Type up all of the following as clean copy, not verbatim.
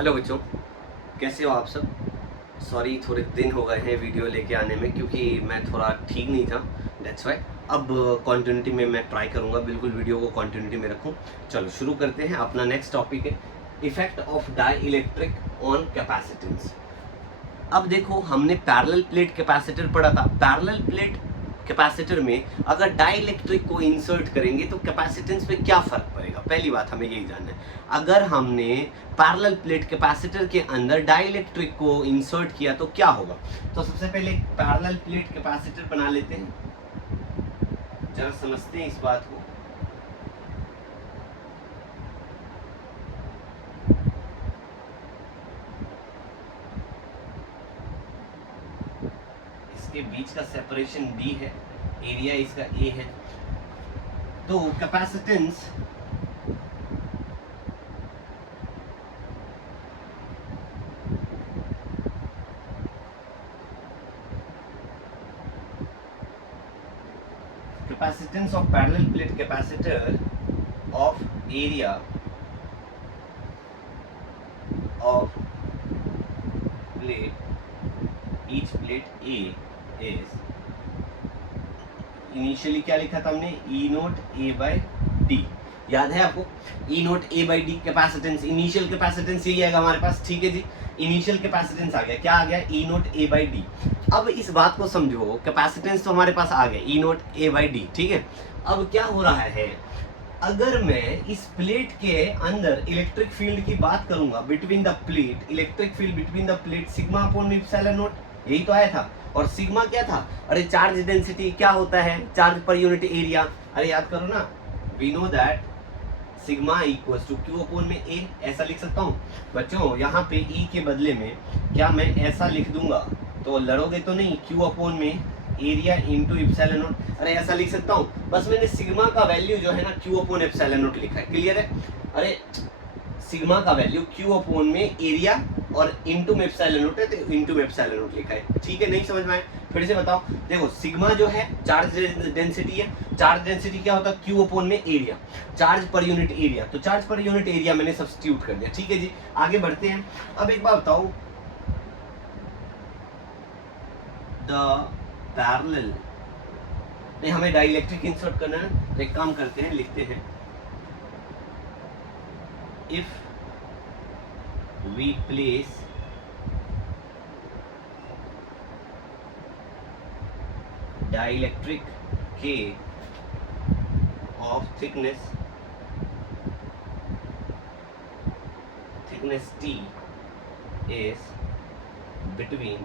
Hello बच्चों, कैसे हो आप सब। सॉरी थोड़े दिन हो गए हैं वीडियो लेके आने में क्योंकि मैं थोड़ा ठीक नहीं था, दैट्स वाई। अब कॉन्टिन्यूटी में मैं ट्राई करूँगा, बिल्कुल वीडियो को कॉन्टिन्यूटी में रखूँ। चलो शुरू करते हैं। अपना नेक्स्ट टॉपिक है effect of dielectric on capacitance. अब देखो, हमने पैरेलल प्लेट कैपेसिटर पढ़ा था। पैरेलल प्लेट कैपेसिटर में अगर डाई इलेक्ट्रिक को इंसर्ट करेंगे तो कैपेसिटेंस पे क्या फर्क पड़ेगा, पहली बात हमें यही जानना है। अगर हमने पैरेलल प्लेट कैपेसिटर के अंदर डाई इलेक्ट्रिक को इंसर्ट किया तो क्या होगा। तो सबसे पहले पैरेलल प्लेट कैपेसिटर बना लेते हैं, जरा समझते हैं इस बात को। इसके बीच का सेपरेशन D है, एरिया इसका A है। तो capacitance capacitance of parallel plate capacitor of area of plate, each plate A is initially क्या लिखा था हमने, E note A by D, याद है आपको। E note A by D capacitance, initial capacitance यही आएगा हमारे पास, ठीक है जी। इनिशियल कैपेसिटेंस आ गया, क्या आ गया, E note A by D। अब इस बात को समझो, कैपेसिटेंस तो हमारे पास आ गया E note A by D, ठीक है। अब क्या हो रहा है, अगर मैं इस प्लेट के अंदर इलेक्ट्रिक फील्ड की बात करूंगा, between the plate, electric field between the plate sigma upon epsilon note, यही तो आया था। और सिग्मा क्या था, अरे चार्ज डेंसिटी क्या होता है, चार्ज पर यूनिट एरिया। अरे याद करो ना, we know that sigma equals to Q upon में ए, ऐसा लिख सकता हूँ बच्चों। यहाँ पे ई के बदले में क्या मैं ऐसा लिख दूंगा, तो लड़ोगे तो नहीं, क्यू अपॉन में एरिया इंटू एप्सिलॉन नोट। अरे ऐसा लिख सकता हूँ, बस मैंने सिग्मा का वैल्यू जो है ना क्यू अपॉन एप्सिलॉन नोट लिखा है, क्लियर है। अरे सिग्मा का वैल्यू क्यू अपॉन में एरिया और इंटू में एप्सिलॉन नोट है, तो इंटू में एप्सिलॉन नोट लिखा है, ठीक है। नहीं समझ में आए फिर से बताओ। देखो सिग्मा जो है चार्ज डेंसिटी है, चार्ज डेंसिटी क्या होता है, क्यू अपॉन में area, charge per unit area, तो चार्ज पर यूनिट एरिया मैंने सब्स्टिट्यूट कर दिया, ठीक है जी। आगे बढ़ते हैं। अब एक बात बताओ, द पैरेलल, नहीं हमें डाइलेक्ट्रिक इंसर्ट करना है, तो एक काम करते हैं, लिखते हैं if we place dielectric K of thickness T is between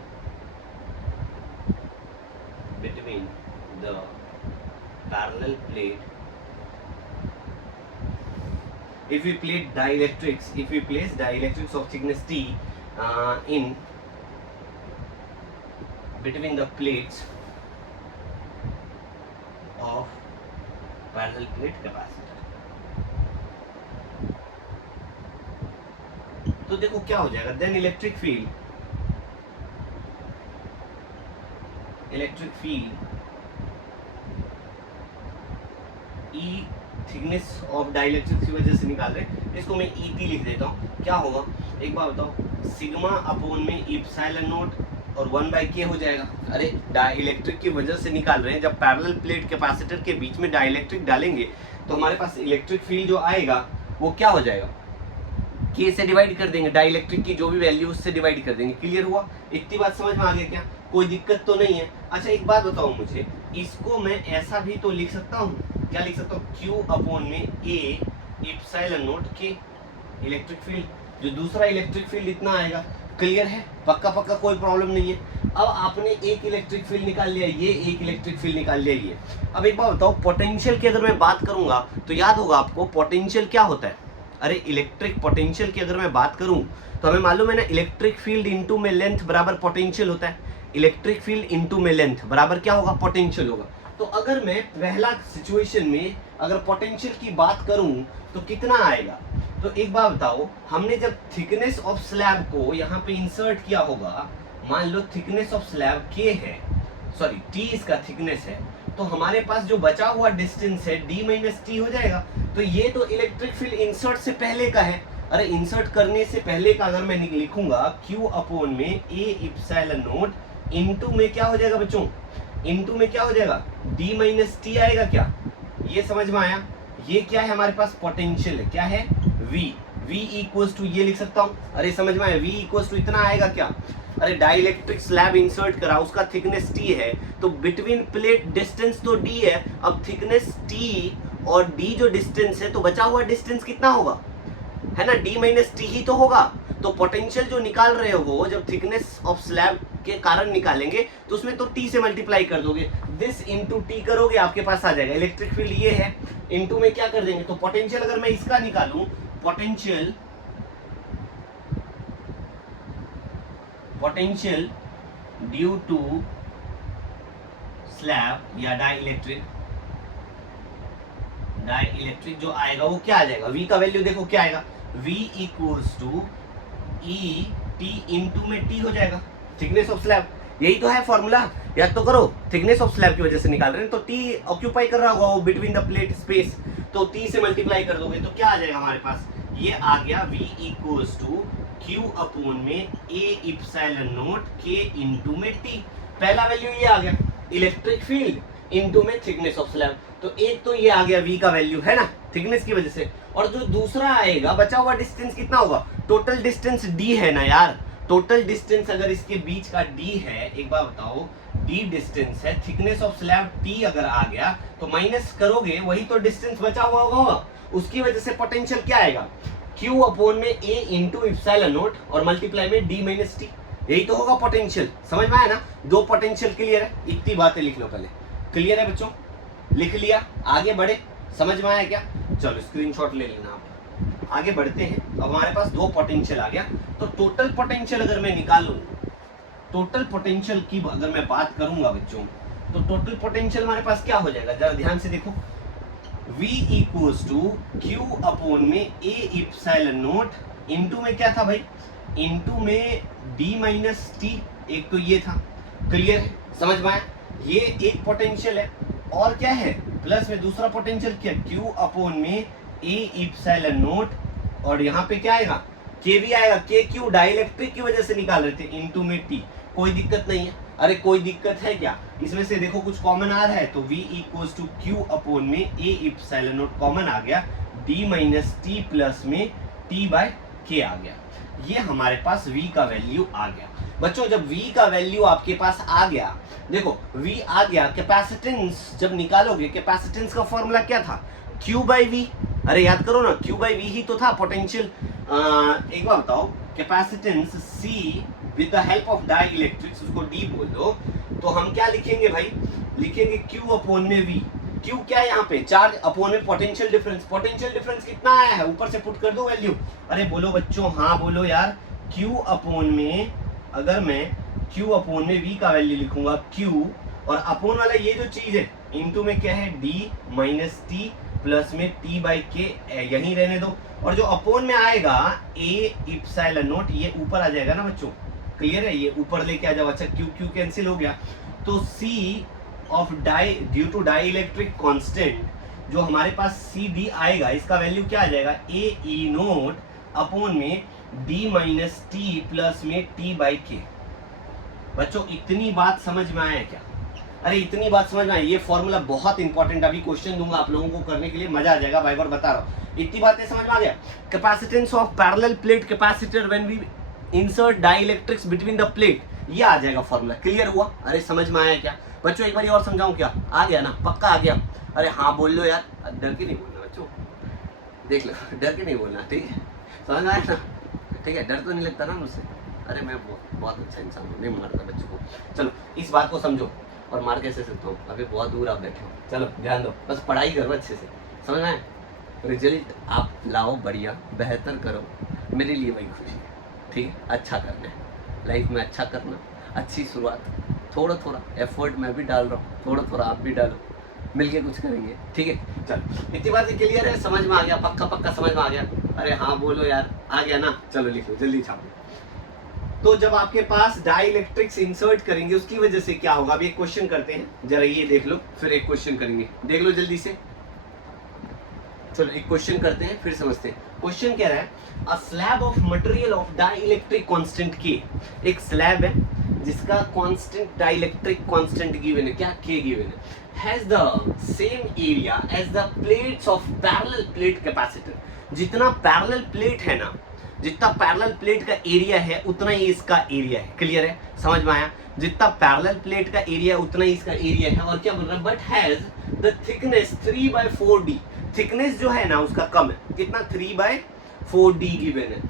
the parallel plate. If we place dielectrics of thickness T in between the plates of parallel plate capacitor, तो देखो क्या हो जाएगा, then electric field E thickness of dielectric की वजह से निकाल रहे हैं, इसको मैं ईटी लिख देता हूँ। क्या होगा एक बार बताओ, सिग्मा अपॉन में एप्सिलॉन नोट और 1/k हो जाएगा। अरे डाइलेक्ट्रिक की वजह से निकाल रहे हैं, जब पैरेलल प्लेट कैपेसिटर के बीच में डाइलेक्ट्रिक डालेंगे तो हमारे पास इलेक्ट्रिक फील्ड जो आएगा वो क्या हो जाएगा, k से डिवाइड कर देंगे, डाइलेक्ट्रिक की जो भी वैल्यू उससे डिवाइड कर देंगे। क्लियर हुआ, इतनी बात समझ में आ गया क्या, कोई दिक्कत तो नहीं है। अच्छा एक बात बताओ मुझे, इसको मैं ऐसा भी तो लिख सकता हूँ, क्या लिख सकता हूँ, Q अपॉन में A epsilon note K electric field, जो दूसरा इलेक्ट्रिक फील्ड इतना आएगा। क्लियर है, पक्का पक्का कोई प्रॉब्लम नहीं है। अब आपने एक इलेक्ट्रिक फील्ड निकाल लिया, ये एक इलेक्ट्रिक फील्ड निकाल लिया ये। अब एक बात बताओ, पोटेंशियल की अगर मैं बात करूंगा तो याद होगा आपको पोटेंशियल क्या होता है। अरे इलेक्ट्रिक पोटेंशियल की अगर मैं बात करूं तो हमें मालूम है ना, इलेक्ट्रिक फील्ड इनटू में लेंथ बराबर पोटेंशियल होता है। इलेक्ट्रिक फील्ड इनटू में लेंथ बराबर क्या होगा, पोटेंशियल होगा। तो अगर मैं पहला सिचुएशन में अगर पोटेंशियल की बात करूं तो कितना आएगा, तो एक बात बताओ, हमने जब थिकनेस ऑफ स्लैब को यहाँ पे इंसर्ट किया होगा, मान लो थिकनेस ऑफ स्लैब K है, सॉरी T इसका थिकनेस है, तो हमारे पास जो बचा हुआ डिस्टेंस है D - T हो जाएगा। तो ये तो इलेक्ट्रिक फील्ड इंसर्ट से पहले का है, अरे इंसर्ट करने से पहले का अगर मैं लिखूंगा Q अपॉन में ए इप्सिलॉन नोट इनटू में क्या हो जाएगा बच्चों, इनटू में क्या हो जाएगा d माइनस टी आएगा क्या, ये समझ में आया। ये क्या है हमारे पास पोटेंशियल है, क्या है v, v इक्वल्स टू ये लिख सकता हूँ, अरे समझ में आया, v इक्वल्स टू इतना आएगा क्या, अरे डाइलेक्ट्रिक स्लैब इंसर्ट करा, उसका थिकनेस t है, तो बिटवीन प्लेट डिस्टेंस तो d है, अब थिकनेस t और d जो डिस्टेंस है, तो बचा हुआ डिस्टेंस कितना होगा, है ना, d माइनस टी ही तो होगा। तो पोटेंशियल जो निकाल रहे हो जब थिकनेस ऑफ स्लैब के कारण निकालेंगे तो उसमें तो t से मल्टीप्लाई कर दोगे, दिस इंटू टी करोगे आपके पास आ जाएगा, इलेक्ट्रिक फील्ड ये है, इंटू में क्या कर देंगे, तो पोटेंशियल अगर मैं इसका निकालूं, पोटेंशियल ड्यू टू स्लैब या डाइलेक्ट्रिक जो आएगा वो क्या आ जाएगा, v का वैल्यू देखो क्या आएगा, v equals to E T into में टी हो जाएगा, थिकनेस ऑफ स्लैब, यही तो है फॉर्मूला, याद तो करो, थिकनेस ऑफ स्लैब की वजह से निकाल रहे हैं, तो टी ऑक्यूपाई कर रहा होगा वो बिटवीन द प्लेट स्पेस, तो टी से मल्टीप्लाई कर दोगे तो क्या आ जाएगा हमारे पास, ये आ गया v equals to Q upon में ए इप्सिलॉन नोट के इंटू में टी, पहला वैल्यू ये आ गया इलेक्ट्रिक फील्ड इंटू में थिकनेस ऑफ स्लैब, तो एक तो ये आ गया v का वैल्यू, है ना, थिकनेस की वजह से, और जो दूसरा आएगा बचा हुआ डिस्टेंस कितना होगा, टोटल डिस्टेंस d है ना यार, टोटल डिस्टेंस अगर इसके बीच का d है, एक बार बताओ d डिस्टेंस है, थिकनेस ऑफ स्लैब t अगर आ गया तो माइनस करोगे वही तो डिस्टेंस बचा हुआ होगा, उसकी वजह से पोटेंशियल क्या आएगा, q अपॉन में a इंटू इप्सिलॉन नोट और मल्टीप्लाई में d माइनस टी, यही तो होगा पोटेंशियल, समझ में आया ना, दो पोटेंशियल क्लियर है, इतनी बातें लिख लो पहले, क्लियर है बच्चों, लिख लिया, आगे बढ़े, समझ में आया क्या, चलो स्क्रीनशॉट ले लेना आप, आगे बढ़ते हैं। अब हमारे पास दो पोटेंशियल आ गया, तो टोटल पोटेंशियल अगर मैं निकालूं, टोटल पोटेंशियल की अगर मैं बात करूंगा बच्चों, तो टोटल पोटेंशियल हमारे पास क्या हो जाएगा, जरा ध्यान से देखो, v equals to Q upon में ए इप्सिलॉन नोट इंटू में क्या था भाई, इंटू में d माइनस टी, एक तो ये था, क्लियर है, समझ में आया, ये एक पोटेंशियल है, और क्या है प्लस में दूसरा पोटेंशियल क्या, q अपॉन में ए इप्सिलॉन नोट, और यहाँ पे क्या आएगा k भी आएगा, k क्यू डाइलेक्ट्रिक की वजह से निकाल रहे थे, इंटू में t, कोई दिक्कत नहीं है, अरे कोई दिक्कत है क्या, इसमें से देखो कुछ कॉमन आ रहा है, तो v equals to Q upon में ए इप्सिलॉन नोट कॉमन आ गया, d माइनस टी प्लस में t बाय k आ गया, ये हमारे पास v का वैल्यू आ गया। बच्चों जब v का वैल्यू आपके पास आ गया, देखो v आ गया, कैपेसिटेंस जब निकालोगे, कैपेसिटेंस का फॉर्मूला क्या था, q बाई वी, अरे याद करो ना, q बाई वी ही तो था पोटेंशियल, एक बार बताओ, capacitance c with the help of dielectrics, उसको d बोल दो, तो हम क्या लिखेंगे भाई, लिखेंगे q अपॉन में v, q क्या है यहाँ पे, चार्ज अपॉन में पोटेंशियल डिफरेंस, पोटेंशियल डिफरेंस कितना आया है, ऊपर से पुट कर दो वैल्यू, अरे बोलो बच्चों, हाँ बोलो यार, q अपॉन में, अगर मैं q अपॉन में v का वैल्यू लिखूंगा q, और अपॉन वाला ये जो चीज है, इंटू में क्या है d माइनस टी प्लस में t बाई के, यहीं रहने दो, और जो अपॉन में आएगा a इप्सिलॉन नोट, ये ऊपर आ जाएगा ना बच्चों, क्लियर है, ये ऊपर लेके आ जाओ, अच्छा q q कैंसिल हो गया, तो c of die due to dielectric constant, जो हमारे पास सी डी आएगा, इसका वैल्यू क्या आ जाएगा, ए ई नोट अपॉन में d माइनस टी प्लस में t बाई के। बच्चों इतनी बात समझ में आया क्या, अरे इतनी बात समझ में आई, ये फॉर्मूला बहुत इंपॉर्टेंट, अभी क्वेश्चन दूंगा आप लोगों को करने के लिए, मजा आ जाएगा, बार बार बता रहा हूँ, इतनी बातें समझ में आ गया, capacitance of parallel plate capacitor when we insert dielectrics between the plate, ये आ जाएगा फॉर्मूला, क्लियर हुआ, अरे समझ में आया क्या बच्चों, एक बार और समझाऊं क्या, आ गया ना, पक्का आ गया, अरे हाँ बोल लो यार, डर के नहीं बोलना बच्चों, देख लो डर के नहीं बोलना, ठीक है, समझ में आया ना, ठीक है, डर तो नहीं लगता ना मुझसे, अरे मैं बहुत अच्छा इंसान हूँ, नहीं मारता बच्चों को, चलो इस बात को समझो, और मार कैसे सकता हूँ, अभी बहुत दूर आप बैठे हो, चलो ध्यान दो, बस पढ़ाई करो अच्छे से, समझ में आए, रिजल्ट आप लाओ बढ़िया, बेहतर करो, मेरे लिए वही खुशी है, ठीक है, अच्छा करना है लाइफ में, अच्छा करना, अच्छी शुरुआत, थोड़ा थोड़ा एफर्ट मैं भी डाल रहा हूँ, थोड़ा थोड़ा आप भी डालो, मिलके कुछ करेंगे, ठीक है, चलो इतनी बात क्लियर है, समझ में आ गया, पक्का पक्का समझ में आ गया, अरे हाँ बोलो यार, आ गया ना, चलो लिखो जल्दी छापो। तो जब आपके पास डाइलेक्ट्रिक्स इंसर्ट करेंगे उसकी वजह से क्या होगा, अभी एक क्वेश्चन करते हैं, जरा ये देख लो, फिर एक क्वेश्चन करेंगे, देख लो जल्दी से, चलो एक क्वेश्चन करते हैं फिर समझते हैं। क्वेश्चन कह रहा है a slab of material of dielectric constant के, एक स्लैब है जिसका कांस्टेंट डाइलेक्ट्रिक कांस्टेंट गिवन है, क्या के गिवन है, has the same area as the plates of parallel plate capacitor. जितना पैरेलल प्लेट है ना, जितना पैरेलल प्लेट का एरिया है उतना ही इसका एरिया है। क्लियर है, समझ में आया? जितना पैरेलल प्लेट का एरिया उतना ही इसका एरिया है। और क्या बोल रहा है, but has the thickness 3/4d, thickness जो है ना उसका कम है, कितना 3/4d गिवन है,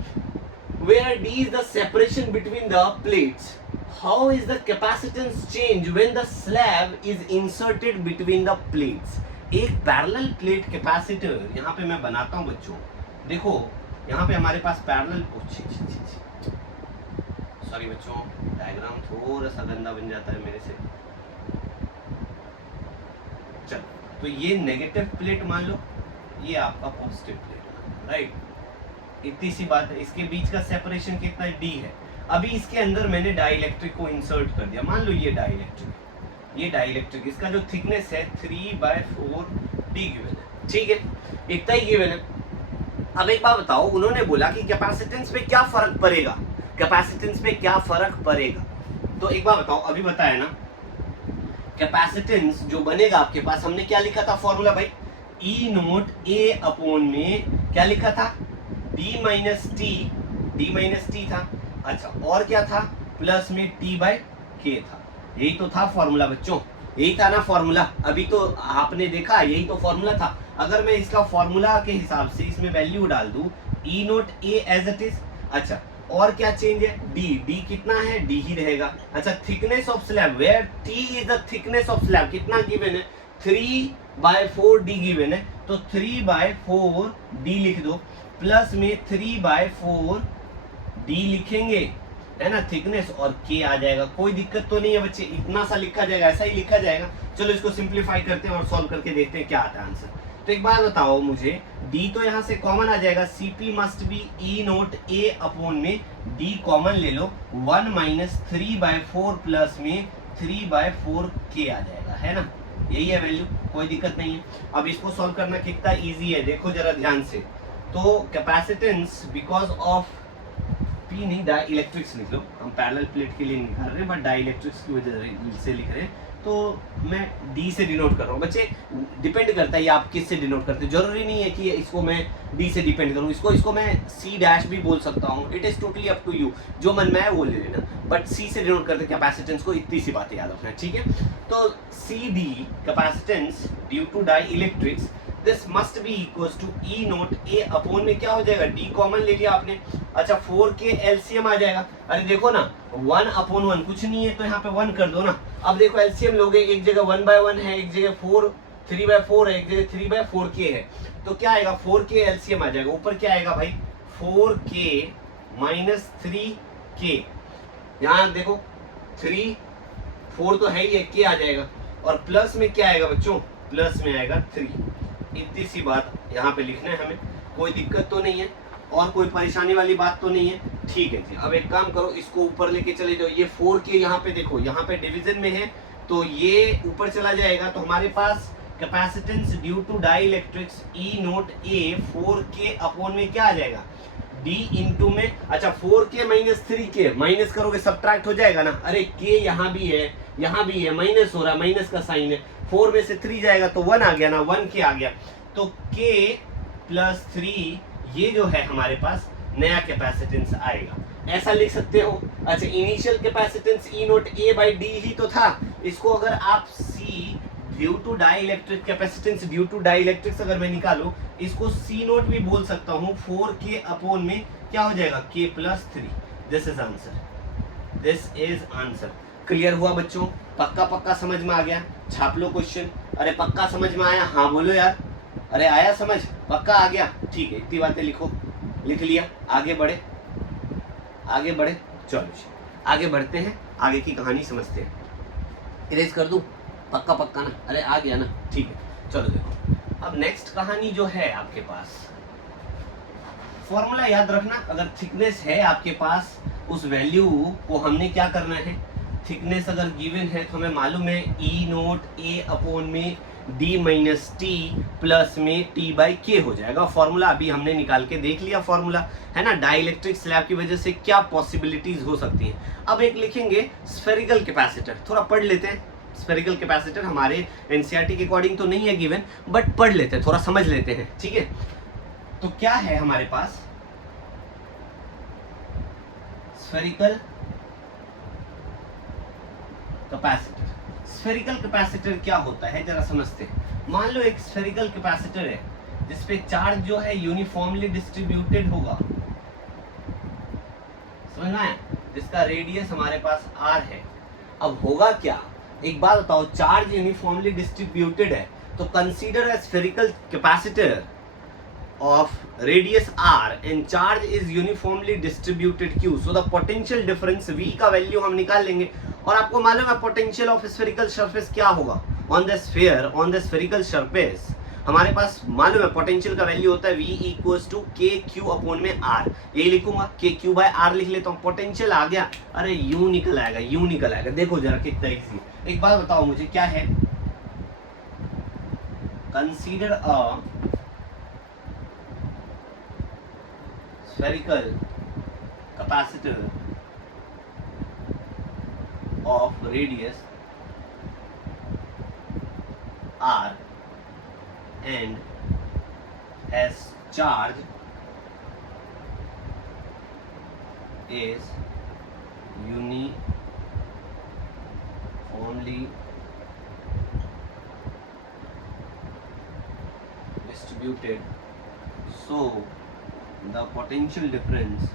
where d is the separation between the plates, how is the capacitance change when the slab is inserted between the plates। एक पैरेलल प्लेट कैपेसिटर यहाँ पे मैं बनाता हूँ बच्चों, देखो यहाँ पे हमारे पास पैरेलल, सॉरी बच्चों डायग्राम थोड़ा सा गंदा बन जाता है मेरे से। चलो तो ये नेगेटिव प्लेट मान लो, ये आपका पॉजिटिव प्लेट, राइट। इतनी सी बात है, इसके बीच का सेपरेशन कितना डी है। अभी इसके अंदर मैंने डाइलेक्ट्रिक को इंसर्ट कर दिया, मान लो ये डाइलेक्ट्रिक, ये डाइलेक्ट्रिक, इसका जो थिकनेस है 3/4d गिवन है, ठीक है, इतना ही गिवन है। अब एक बात बताओ, उन्होंने बोला कि कैपेसिटेंस पे क्या फर्क पड़ेगा, कैपेसिटेंस पे क्या फर्क पड़ेगा, तो एक बात बताओ, अभी बताया ना कैपेसिटेंस जो बनेगा आपके पास, हमने क्या लिखा था फॉर्मूला भाई, ई नोट ए अपॉन में क्या लिखा था, डी माइनस टी था, अच्छा और क्या था, प्लस में t/k था, यही तो था फॉर्मूला बच्चों, यही था ना फॉर्मूला। अभी तो आपने देखा यही तो फॉर्मूला था। अगर मैं इसका फॉर्मूला के हिसाब से इसमें वैल्यू डाल दूं, e naught A as it is, अच्छा और क्या चेंज है, डी कितना है, डी ही रहेगा। अच्छा thickness of slab, where T is the thickness of slab, कितना गिवन है, 3/4d गिवन है, तो 3/4d लिख दो, प्लस में 3/4d लिखेंगे, है ना, थिकनेस, और के आ जाएगा। कोई दिक्कत तो नहीं है बच्चे, इतना सा लिखा जाएगा, ऐसा ही लिखा जाएगा। चलो इसको सिंप्लीफाई करते हैं और सॉल्व करके देखते हैं क्या आता है आंसर। तो एक बात बताओ मुझे, d तो यहाँ से कॉमन आ जाएगा, Cp must be e naught A upon में d कॉमन ले लो, 1 माइनस 3/4 प्लस में 3/4k आ जाएगा, है ना, यही है वैल्यू, कोई दिक्कत नहीं है। अब इसको सॉल्व करना कितना इजी है, देखो जरा ध्यान से। तो कैपेसिटेंस बिकॉज ऑफ पी नहीं, डाई इलेक्ट्रिक्स लिख लो, हम पैरेलल प्लेट के लिए निकाल रहे हैं बट डाई इलेक्ट्रिक्स की वजह से लिख रहे हैं, तो मैं डी से डिनोट कर रहा हूँ। बच्चे डिपेंड करता है आप किस से डिनोट करते हैं, जरूरी नहीं है कि इसको मैं डी से डिपेंड करूँ, इसको मैं सी डैश भी बोल सकता हूँ, it is totally up to you, जो मन में है वो ले लेना, बट सी से डिनोट करते कैपेसिटेंस को, इतनी सी बातें याद रखना, ठीक है। तो C D capacitance due to dielectrics, this must be equals to E naught A upon में क्या हो जाएगा, डी कॉमन ले लिया आपने, अच्छा 4k एलसीएम आ जाएगा। अरे देखो ना 1/1 कुछ नहीं है तो यहाँ पे 1 कर दो ना। अब देखो एलसीएम लोगे, एक जगह 1/1 है, एक जगह 3/4 है, एक जगह 3/4k है, तो क्या आएगा 4k एलसीएम आ जाएगा। ऊपर क्या आएगा भाई 4k माइनस 3k, यहाँ देखो 4 तो है ही है, k आ जाएगा, और प्लस में क्या आएगा बच्चों, प्लस में आएगा 3। इतनी सी बात यहाँ पे लिखना है हमें, कोई दिक्कत तो नहीं है और कोई परेशानी वाली बात तो नहीं है, ठीक है जी। अब एक काम करो, इसको ऊपर लेके चले जाओ, ये 4k यहाँ पे देखो, यहाँ पे डिवीजन में है तो ये ऊपर चला जाएगा, तो हमारे पास capacitance due to dielectrics e naught A 4k upon में क्या आ जाएगा, d इंटू में, अच्छा 4k माइनस 3k, माइनस करोगे सब्ट्रैक्ट हो जाएगा ना, अरे k यहाँ भी है, यहाँ भी है, माइनस हो रहा है, माइनस का साइन है, 4 में से 3 जाएगा तो 1 आ गया ना, 1k आ गया, तो k प्लस 3 ये जो है हमारे पास नया कैपेसिटेंस आएगा, ऐसा लिख सकते हो। अच्छा initial capacitance e naught A by D ही तो था, इसको अगर आप C due to dielectric capacitance due to dielectrics अगर मैं निकालूं, इसको सी नोट भी बोल सकता हूँ, 4k अपॉन में क्या हो जाएगा k plus 3। This is answer, this is answer. Clear हुआ बच्चों, पक्का समझ में आ गया, छाप लो क्वेश्चन। अरे पक्का समझ में आया, हाँ बोलो यार, अरे आया समझ, पक्का आ गया, ठीक है, इतनी बातें लिखो, लिख लिया, आगे बढ़े, चलो आगे बढ़ते हैं, आगे की कहानी समझते हैं। इरेज कर दूं, पक्का ना, अरे आ गया ना, ठीक है। चलो देखो अब नेक्स्ट कहानी जो है आपके पास, फॉर्मूला याद रखना, अगर थिकनेस है आपके पास उस वैल्यू को हमने क्या करना है, थिकनेस अगर गिवन है तो हमें मालूम है ई नोट ए अपॉन में डी माइनस टी प्लस में टी बाई के हो जाएगा। फॉर्मूला अभी हमने निकाल के देख लिया फॉर्मूला, है ना। डाइलेक्ट्रिक स्लैब की वजह से क्या पॉसिबिलिटीज हो सकती हैं। अब एक लिखेंगे स्फेरिकल कैपेसिटर, थोड़ा पढ़ लेते हैं। स्फेरिकल कैपेसिटर हमारे एनसीईआरटी के अकॉर्डिंग तो नहीं है गिवन, बट पढ़ लेते हैं, थोड़ा समझ लेते हैं, ठीक है। तो क्या है हमारे पास स्फेरिकल कैपेसिटर। स्फेरिकल कैपेसिटर क्या होता है जरा समझते हैं। मान लो एक स्फेरिकल कैपेसिटर है जिसपे चार्ज जो है यूनिफॉर्मली डिस्ट्रीब्यूटेड होगा, समझ में आया, जिसका रेडियस हमारे पास r है। अब होगा क्या, एक बात बताओ, चार्ज यूनिफॉर्मली डिस्ट्रीब्यूटेड है तो consider a spherical capacitor of radius r and charge is uniformly distributed q, so the potential difference v का वैल्यू हम निकाल लेंगे। और आपको मालूम है पोटेंशियल ऑफ स्फेरिकल सरफेस क्या होगा on the sphere, on the spherical surface हमारे पास मालूम है पोटेंशियल का वैल्यू होता है v इक्वल्स टू के क्यू अपॉन में r। यही लिखूंगा के क्यू बाय r लिख लेता हूँ। पोटेंशियल आ गया, अरे यू निकल आएगा, यू निकल आएगा। देखो जरा कितना इजी। एक बात बताओ मुझे, क्या है, consider a spherical capacitor of radius r and has charge is uniformly distributed, so the potential difference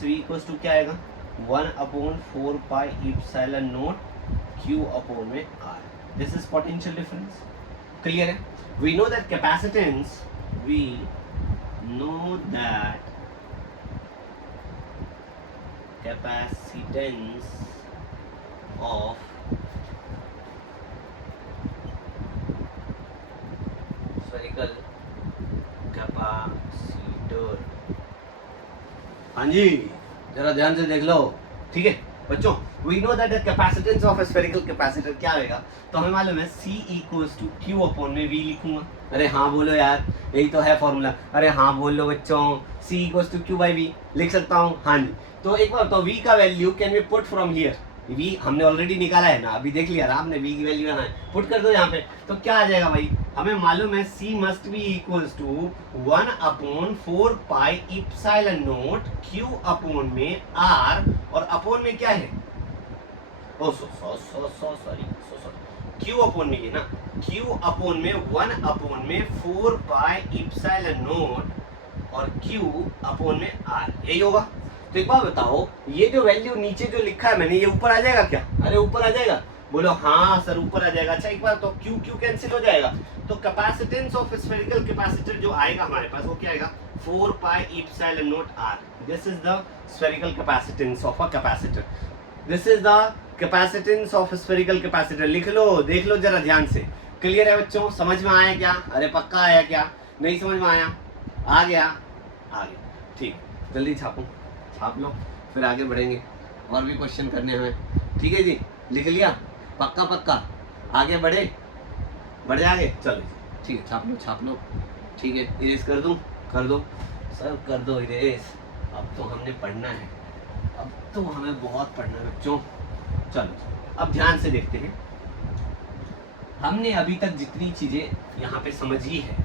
v equals to क्या आएगा 1/4 pi epsilon not q upon में r। This is potential difference. Clear है। we know that capacitance of spherical capacitor, हाँ जी जरा ध्यान से देख लो, ठीक है बच्चों। we know that the capacitance of a spherical capacitor क्या होगा, तो हमें मालूम है C equals to Q upon में V लिखूंगा। अरे हाँ बोलो यार, यही तो है फॉर्मूला। अरे हाँ बोल लो बच्चों, C equals to Q by V लिख सकता हूँ, हाँ जी। तो एक बार तो V का value can be put from here, V हमने ऑलरेडी निकाला है ना, अभी देख लिया ना आपने, V की वैल्यू है, पुट कर दो यहाँ पे। तो क्या आ जाएगा भाई, हमें मालूम है C must be equals to 1/4 pi epsilon not Q upon में R, और अपॉन में क्या है, ओ सॉरी Q अपॉन में, ये ना Q अपॉन में 1/4 पाई इप्सिलॉन नॉट और Q अपॉन में R, यही होगा। तो एक बात बताओ, ये जो वैल्यू नीचे जो लिखा है मैंने, ये ऊपर आ जाएगा क्या, अरे ऊपर आ जाएगा, बोलो हाँ सर ऊपर आ जाएगा। अच्छा एक बार तो Q कैंसिल हो जाएगा, तो कैपेसिटेंस ऑफ स्फेरिकल कैपेसिटर जो आएगा हमारे पास वो क्या आएगा 4 pi epsilon naught R। This is the spherical capacitance of a capacitor, this is the capacitance of spherical capacitor. लिख लो, देख लो जरा ध्यान से। क्लियर है बच्चों, समझ में आया क्या, अरे पक्का आया क्या, नहीं समझ में आया, आ गया, आ गया, ठीक। जल्दी छापो, छाप लो, फिर आगे बढ़ेंगे, और भी क्वेश्चन करने हमें, ठीक है जी। लिख लिया, पक्का पक्का, आगे बढ़े, बढ़ जाएंगे, चलो ठीक है, छाप लो, ठीक है। इरेज कर दूं, कर दो सर, कर दो इरेज। अब तो हमने पढ़ना है, अब तो हमें बहुत पढ़ना है बच्चों। चलो अब ध्यान से देखते हैं, हमने अभी तक जितनी चीजें यहाँ पे समझी है,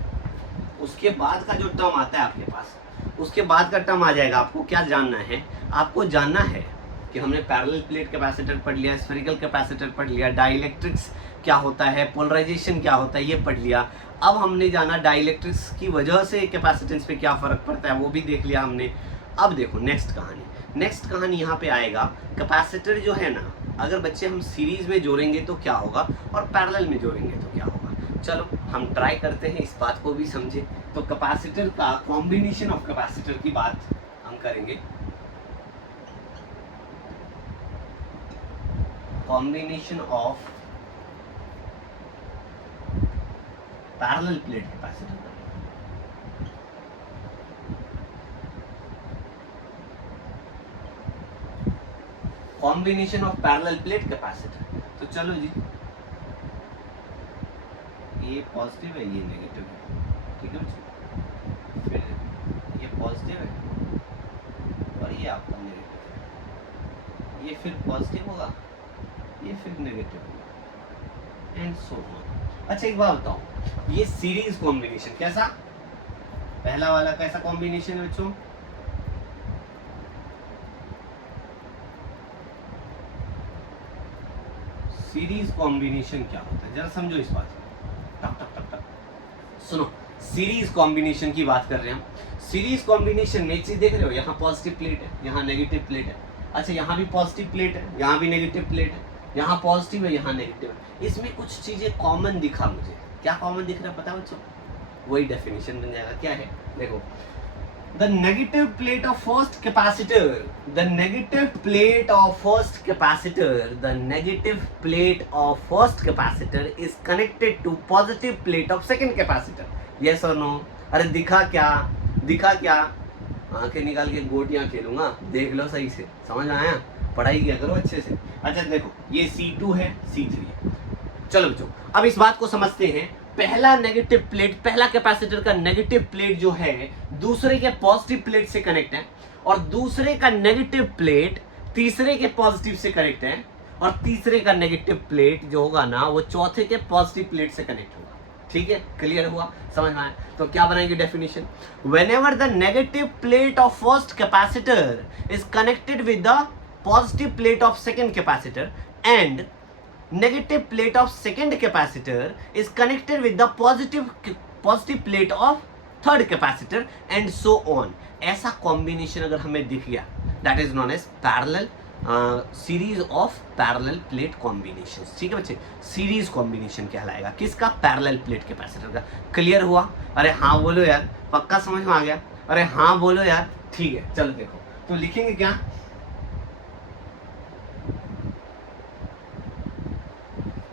उसके बाद का जो टर्म आता है आपके पास, उसके बाद का टर्म आ जाएगा। आपको क्या जानना है, आपको जानना है कि हमने पैरेलल प्लेट कैपेसिटर पढ़ लिया, स्फेरिकल कैपेसिटर पढ़ लिया, डाइलेक्ट्रिक्स क्या होता है, पोलराइजेशन क्या होता है, ये पढ़ लिया। अब हमने जाना डाइलेक्ट्रिक्स की वजह से कैपेसिटेंस पे क्या फ़र्क पड़ता है, वो भी देख लिया हमने। अब देखो नेक्स्ट कहानी यहाँ पे आएगा। कैपेसिटर जो है ना, अगर बच्चे हम सीरीज में जोड़ेंगे तो क्या होगा, और पैरेलल में जोड़ेंगे तो क्या होगा। चलो हम ट्राई करते हैं, इस बात को भी समझे। तो कैपेसिटर का कॉम्बिनेशन ऑफ कैपेसिटर की बात हम करेंगे। Combination of parallel plate capacitor, combination of parallel plate capacitor. तो चलो जी, ये पॉजिटिव है, ये नेगेटिव है, ठीक है बच्चों। फिर ये पॉजिटिव है और ये आपका नेगेटिव है, ये फिर पॉजिटिव होगा, ये फिर नेगेटिव होगा, एंड सो ऑन। अच्छा एक बात बताओ, ये सीरीज कॉम्बिनेशन कैसा, पहला वाला कैसा कॉम्बिनेशन है बच्चों? सीरीज कॉम्बिनेशन क्या होता है, जरा समझो इस बात को। टक टक टक टक सुनो, सीरीज कॉम्बिनेशन की बात कर रहे हैं हम। सीरीज कॉम्बिनेशन में एक चीज देख रहे हो, यहाँ पॉजिटिव प्लेट है, यहाँ नेगेटिव प्लेट है। अच्छा यहाँ भी पॉजिटिव प्लेट है, यहाँ भी नेगेटिव प्लेट है, यहाँ पॉजिटिव है, यहाँ नेगेटिव है। इसमें कुछ चीजें कॉमन दिखा मुझे। क्या कॉमन दिख रहा है पता है बच्चों? वही डेफिनेशन बन जाएगा। क्या है देखो, the negative plate of first capacitor, the negative plate of first capacitor, the negative plate of first capacitor is connected to positive plate of second capacitor. Yes or no? अरे दिखा क्या, दिखा क्या? आंखें निकाल के गोटियां खेलूंगा, देख लो सही से, समझ में आया? पढ़ाई किया करो अच्छे से। अच्छा देखो, ये C2 है, C3 है। चलो बच्चों, अब इस बात को समझते हैं। पहला नेगेटिव प्लेट, पहला कैपेसिटर का नेगेटिव प्लेट जो है दूसरे के पॉजिटिव प्लेट से कनेक्ट है, और दूसरे का नेगेटिव प्लेट तीसरे के पॉजिटिव से कनेक्ट है, और तीसरे का नेगेटिव प्लेट जो होगा ना वो चौथे के पॉजिटिव प्लेट से कनेक्ट होगा। ठीक है, क्लियर हुआ, समझ में आया? तो क्या बनाएंगे definition? Whenever the negative plate of first capacitor is connected with the positive plate of second capacitor and negative plate of second capacitor is connected with the positive plate of third capacitor and so on. ऐसा combination अगर हमें दिख गया, that is known as parallel series of parallel plate combinations. ठीक है बच्चे, series combination कहलाएगा किसका? पैरेलल प्लेट कैपेसिटर का। क्लियर हुआ? अरे हाँ बोलो यार, पक्का समझ में आ गया? अरे हाँ बोलो यार, ठीक है। चलो देखो, तो लिखेंगे क्या?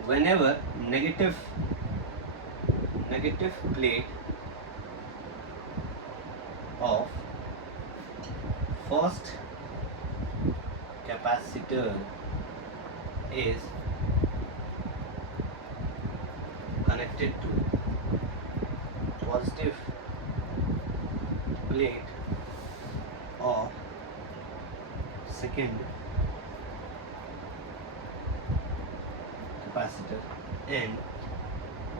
whenever negative plate of first capacitor is connected to positive plate of second capacitor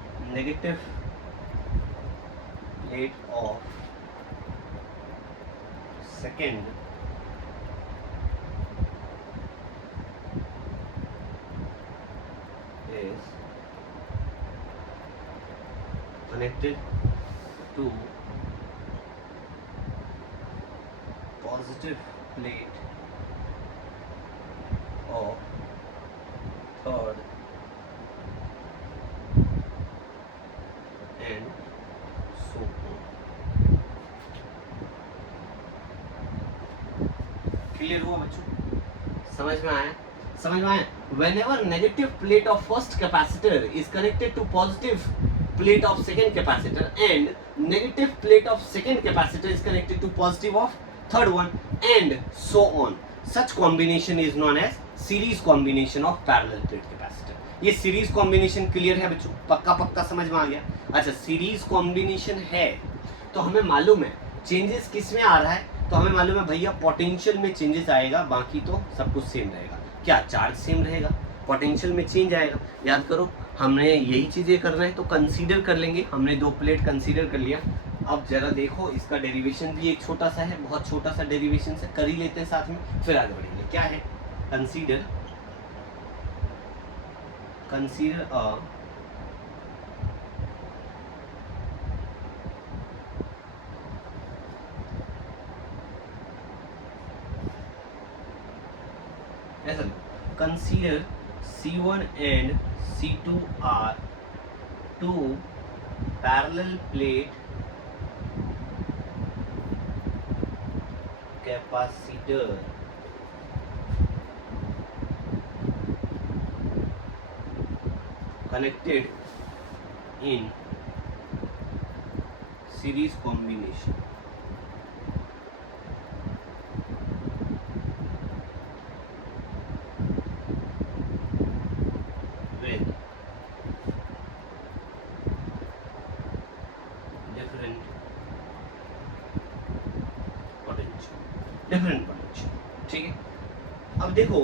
and negative plate of second is connected to positive plate of third and so on. Clear हुआ बच्चों? समझ में आया? समझ में आया? Whenever negative plate of first capacitor is connected to positive plate of second capacitor and negative plate of second capacitor is connected to positive of third one and so on, such combination is known as series combination of parallel plate capacitor. ये series combination clear है बच्चों? पक्का पक्का समझ में आ गया? अच्छा, सीरीज कॉम्बिनेशन है तो हमें मालूम है चेंजेस किस में आ रहा है, तो हमें मालूम है भैया पोटेंशियल में चेंजेस आएगा, बाकी तो सब कुछ सेम रहेगा। क्या? चार्ज सेम रहेगा, पोटेंशियल में चेंज आएगा। याद करो, हमने यही चीजें करना है तो कंसीडर कर लेंगे। हमने दो प्लेट कंसीडर कर लिया। अब जरा देखो, इसका डेरिवेशन भी एक छोटा सा है, बहुत छोटा सा डेरिवेशन से कर ही लेते हैं साथ में, फिर आगे बढ़ेंगे। क्या है? कंसीडर a ऐसा consider C1 and C2 are two parallel plate capacitor connected in series combination. Different potential, ठीक है। अब देखो,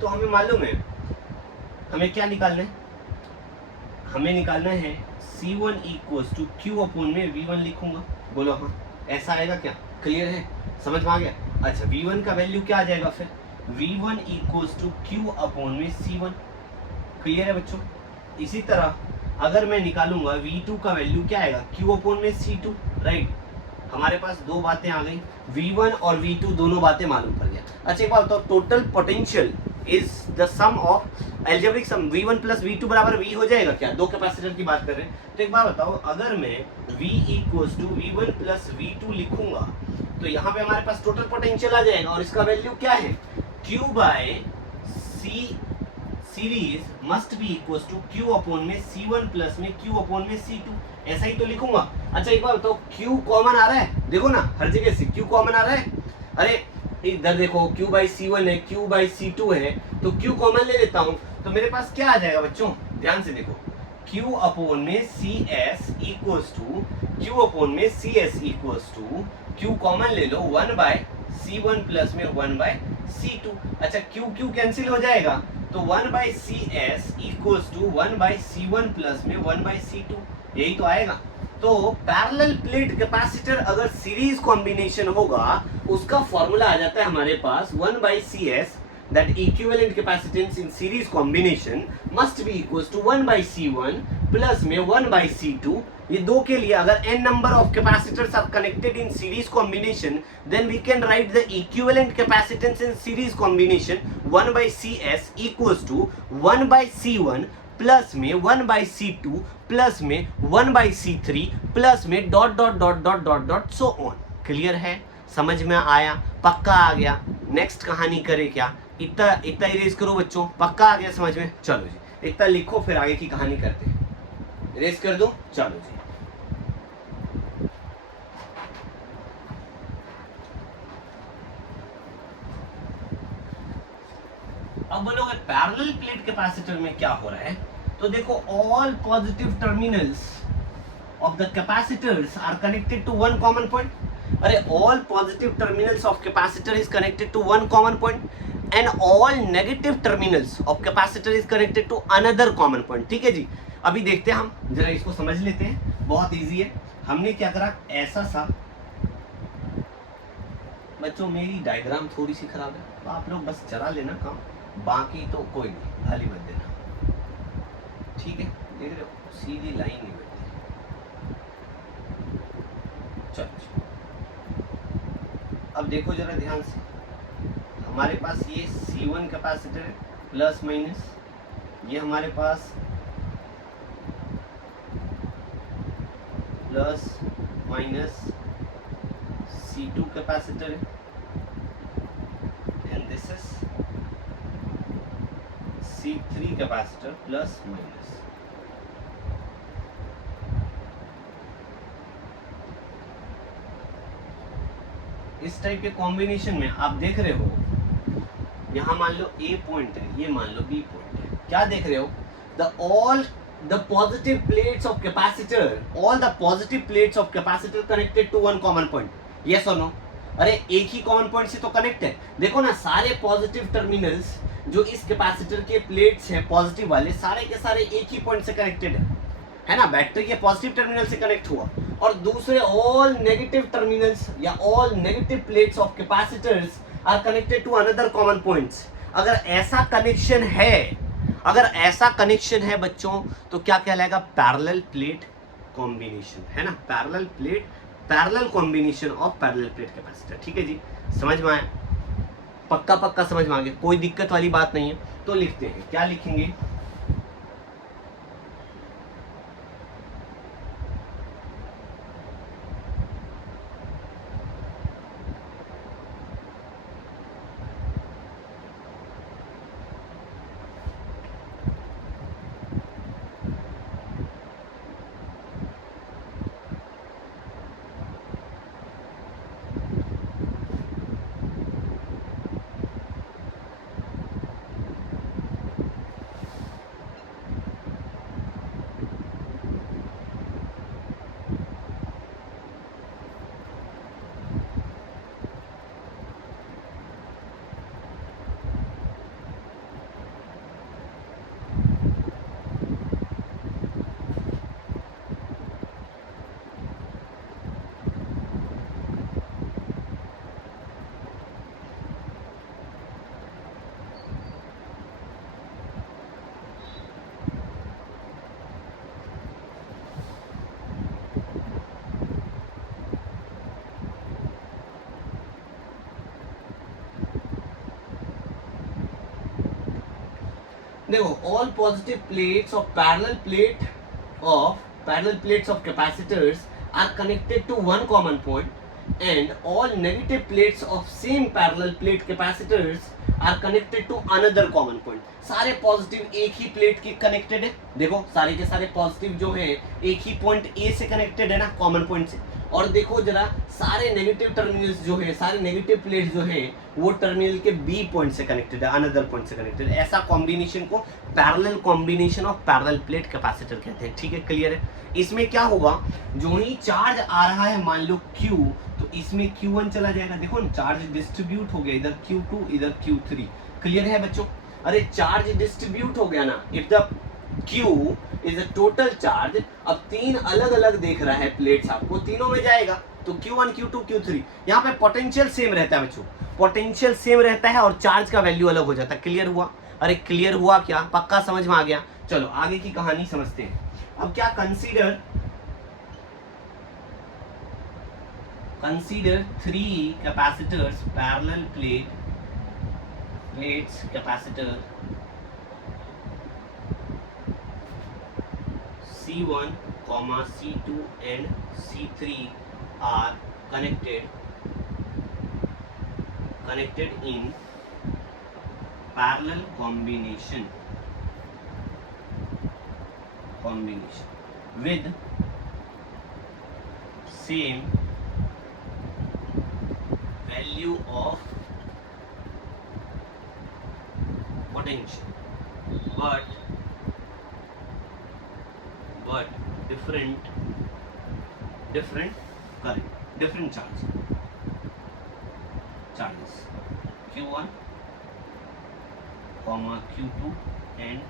तो हमें मालूम है हमें क्या निकालना है, हमें निकालना है C1 equals to Q upon में V1 लिखूंगा, बोलो हाँ, ऐसा आएगा क्या? क्लियर है, समझ में आ गया? अच्छा, V1 का वैल्यू क्या आ जाएगा फिर? V1 equals to Q upon में C1, क्लियर है बच्चों? इसी तरह अगर मैं निकालूंगा V2 का वैल्यू क्या आएगा? Q अपॉन में C2, राइट। हमारे पास दो बातें आ गई, V1 और V2 दोनों बातें मालूम पड़ गया। अच्छा एक बात बताओ, total potential is the sum of algebraic sum V1 plus V2 बराबर V हो जाएगा क्या? दो कैपेसिटर की बात कर रहे हैं। तो एक बात बताओ, अगर मैं V equals to V1 plus V2 लिखूंगा तो यहाँ पे हमारे पास टोटल पोटेंशियल आ जाएगा, और इसका वैल्यू क्या है? Q by C series must be equals to Q upon में C1 प्लस में Q अपॉन में C2, ऐसा ही तो लिखूंगा। अच्छा एक बार बताओ, Q कॉमन आ रहा है? देखो ना, हर जगह से Q कॉमन आ रहा है। अरे इधर देखो, Q बाई C1 है, Q बाई C2 है, तो Q कॉमन ले लेता हूँ, तो मेरे पास क्या आ जाएगा बच्चों? ध्यान से देखो, Q अपॉन में CS equals to Q upon में CS equals to Q common ले लो 1 बाय C1 प्लस में 1 बाय C2। अच्छा Q कैंसिल हो जाएगा, तो 1 by CS equals to 1 by C1 plus में 1 बाई C2, यही तो आएगा। तो पैरेलल प्लेट कैपेसिटर अगर सीरीज कॉम्बिनेशन होगा, उसका फॉर्मूला आ जाता है हमारे पास 1 by CS, that equivalent capacitance in series combination must be equals to 1 by C1 plus में 1 by C2। ये दो के लिए अगर n number of capacitors are connected in series combination, then we can write the equivalent capacitance in series combination 1 by CS equals to 1 by C1 plus में 1 by C2 plus में 1 by C3 plus में dot dot dot dot dot dot so on. Clear है, समझ में आया, पक्का आ गया? Next कहानी करे क्या? इतना इतना इरेज करो बच्चों, पक्का आ गया समझ में? चलो जी, इतना लिखो, फिर आगे की कहानी करते हैं। इरेज कर दो, चलो जी। अब बोलोगे पैरेलल प्लेट कैपेसिटर में क्या हो रहा है? तो देखो, all positive terminals of the capacitors are connected to one common point. अरे all positive terminals of capacitor is connected to one common point and all negative terminals of capacitor is connected to another common point। ठीक है जी, अभी देखते हैं, हम जरा इसको समझ लेते हैं, बहुत इजी है। हमने क्या करा, ऐसा सा, बच्चों मेरी डायग्राम थोड़ी सी खराब है, तो आप लोग बस चला लेना काम, बाकी तो कोई नहीं, गाली मत देना, ठीक है? देख रहे हो, सीधी लाइन नहीं। चलो अब देखो जरा ध्यान से, हमारे पास ये C1 कैपेसिटर है प्लस माइनस, ये हमारे पास प्लस माइनस C2 कैपेसिटर है, and this is C3 capacitor plus minus. इस टाइप के कॉम्बिनेशन में आप देख रहे हो, यहां मान लो A पॉइंट है, ये मान लो B पॉइंट है, क्या देख रहे हो? all the positive plates of capacitor, all the positive plates of capacitor connected to one common point, yes or no? अरे एक ही कॉमन पॉइंट से तो कनेक्ट है, देखो ना, सारे पॉजिटिव टर्मिनल्स जो इस कैपेसिटर के प्लेट्स हैं पॉजिटिव वाले, सारे के सारे एक ही पॉइंट से कनेक्टेड है ना, बैटरी के पॉजिटिव टर्मिनल से कनेक्ट हुआ, और दूसरे ऑल नेगेटिव टर्मिनल्स या all negative plates of capacitors are connected to another common points. अगर ऐसा कनेक्शन है, अगर ऐसा कनेक्शन है बच्चों, तो क्या कहलाएगा? पैरेलल प्लेट कॉम्बिनेशन, है ना, parallel plate, parallel combination of parallel plate capacitor. ठीक है जी, समझ में आया? पक्का पक्का समझ में आ गया, कोई दिक्कत वाली बात नहीं है। तो लिखते हैं, क्या लिखेंगे? देखो all positive plates of parallel plates of capacitors are connected to one common point and all negative plates of same parallel plate capacitors are connected to another common point. सारे पॉजिटिव एक ही प्लेट के connected है, देखो सारे के सारे positive जो है एक ही पॉइंट ए से कनेक्टेड है ना, कॉमन पॉइंट से। और देखो जरा सारे नेगेटिव टर्मिनल्स जो है, सारे नेगेटिव प्लेट्स जो है वो टर्मिनल के बी पॉइंट से कनेक्टेड है, अनदर पॉइंट से कनेक्टेड है। ऐसा कॉम्बिनेशन को parallel combination of parallel plate capacitor कहते हैं। ठीक है, क्लियर है। इसमें क्या होगा, जो ही चार्ज आ रहा है मान लो Q, तो इसमें Q1 चला जाएगा। देखो चार्ज डिस्ट्रीब्यूट हो गया, इधर Q2 इधर Q3। क्लियर है बच्चों? अरे चार्ज डिस्ट्रीब्यूट हो गया ना, if the Q is a total charge. अब तीन अलग अलग देख रहा है प्लेट्स, आपको तीनों में जाएगा तो Q1 Q2 Q3। यहाँ पे पोटेंशियल सेम रहता है बच्चों, पोटेंशियल सेम रहता है और चार्ज का वैल्यू अलग हो जाता है। क्लियर हुआ? अरे क्लियर हुआ क्या? पक्का समझ में आ गया? चलो आगे की कहानी समझते हैं। अब क्या, consider 3 capacitors, parallel plates capacitor C1, C2 and C3 are connected in parallel combination with same value of potential but different current, different charges Q1, Q2 and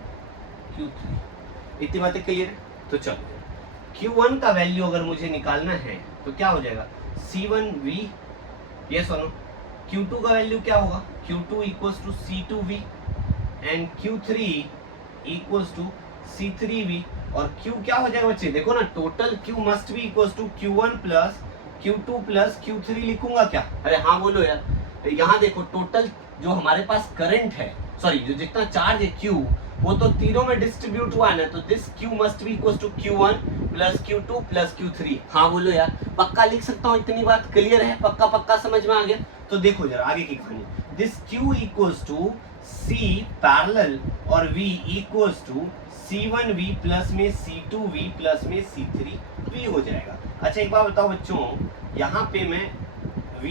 Q3। इतनी बातें क्लियर है? तो चलो Q1 का वैल्यू अगर मुझे निकालना है तो क्या हो जाएगा, C1V, यस और नो। Q2 का वैल्यू क्या होगा, Q2 equals to C2V and Q3 equals to C3V। और Q क्या हो जाएगा बच्चे, देखो ना, total Q must be equals to Q1 plus Q2 plus Q3 लिखूंगा क्या? अरे हाँ बोलो यार। तो यहाँ देखो टोटल जो हमारे पास करंट है, सॉरी जो जितना चार्ज है Q, वो तो तीनों में डिस्ट्रीब्यूट हुआ है ना, तो this Q must be equals to Q1 plus Q2 plus Q3। हाँ बोलो यार, पक्का लिख सकता हूँ, इतनी बात क्लियर है? पक्का समझ में आ गया? तो देखो जरा आगे की कहानी, this Q equals to C parallel और V equals to C1V plus में C2V प्लस में C3V हो जाएगा। अच्छा एक बात बताओ बच्चों, यहाँ पे मैं V,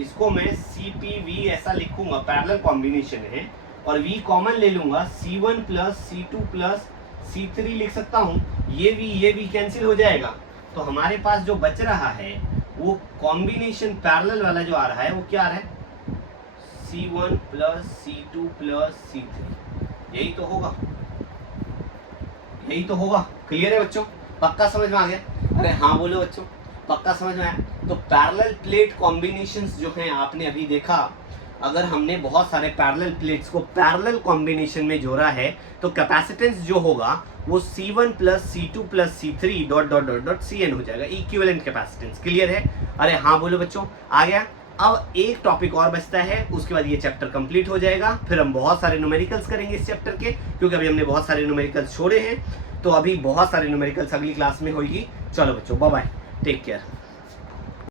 इसको मैं CPV ऐसा लिखूंगा, पैरेलल कॉम्बिनेशन है, और V कॉमन ले लूंगा, C1 plus C2 plus C3 लिख सकता हूँ। ये V कैंसिल हो जाएगा, तो हमारे पास जो बच रहा है वो कॉम्बिनेशन पैरेलल वाला जो आ रहा है वो क्या आ रहा है, C1 plus C2 plus C3। यही तो होगा। क्लियर है बच्चों? पक्का समझ में आ गया? अरे हाँ बोलो बच्चों, पक्का समझ में आया? तो पैरेलल प्लेट कॉम्बिनेशंस जो हैं आपने अभी देखा, अगर हमने बहुत सारे पैरेलल प्लेट्स को पैरेलल कॉम्बिनेशन में जोड़ा है तो कैपेसिटेंस जो होगा वो C1 plus C2 plus C3 dot CN हो जाएगा, इक्विवेलेंट कैपेसिटेंस। क्लियर है? अरे हाँ बोलो बच्चों, आ गया? अब एक टॉपिक और बचता है, उसके बाद ये चैप्टर कंप्लीट हो जाएगा। फिर हम बहुत सारे न्यूमेरिकल्स करेंगे इस चैप्टर के, क्योंकि अभी हमने बहुत सारे न्यूमेरिकल्स छोड़े हैं, तो अभी बहुत सारे न्यूमेरिकल्स अगली क्लास में होगी। चलो बच्चों, बाय बाय, टेक केयर।